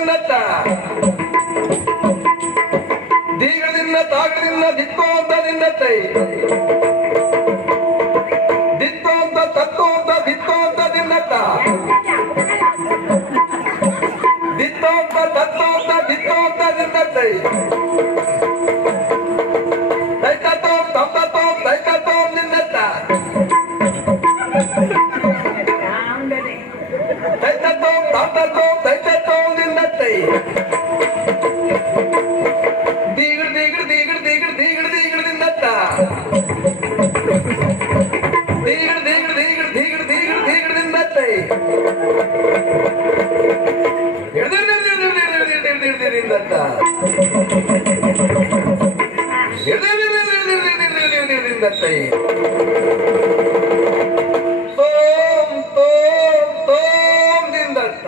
ನಿನ್ನತ್ತ ದೀಗದಿಂದ ತಾಗದಿಂದ ದಿಕ್ಕೋ ಅಂತ ನಿನ್ನತ್ತೈ ದಿತ್ತೋ ಅಂತ ತತ್ತೋ ಅಂತ ದಿತ್ತೋ ಅಂತ ನಿನ್ನತ್ತ ದಿತ್ತೋ ಅಂತ ತತ್ತೋ ಅಂತ ದಿತ್ತೋ ಅಂತ ನಿನ್ನತ್ತೈ ದೈತತೋ ತತ್ತೋ ದೈತತೋ ನಿನ್ನತ್ತ ದೈತತೋ ತತ್ತೋ ದೈತತೋ ನಿನ್ನತ್ತೈ ದೀಗಡ್ ದೀಗಡ್ ದೀಗಡ್ ದೀಗಡ್ ದೀಗಡ್ ದೀಗಡ್ ನಿನ್ನತ್ತ ದೀಗಡ್ ದೀಗಡ್ ದೀಗಡ್ ದೀಗಡ್ ದೀಗಡ್ ದೀಗಡ್ ನಿನ್ನತ್ತೈ ನಿನ್ನತ್ತ ನಿನ್ನತ್ತೈ ತೋಂ ತೋಂ ತೋಂ ನಿಂದತ್ತ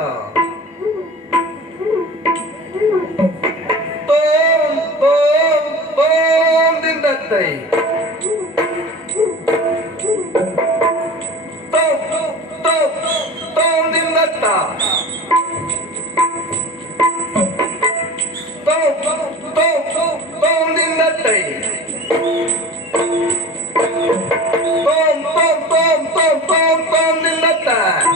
ತೋಂ ತೋಂ ತೋಂ ನಿಂದತ್ತೈ ತೋಂ ತೋಂ ತೋಂ ನಿಂದತ್ತ ತೋಂ ತೋಂ ತೋಂ ನಿಂದತ್ತೈ Tom, tom, tom, tom, tom, tom, ninnata.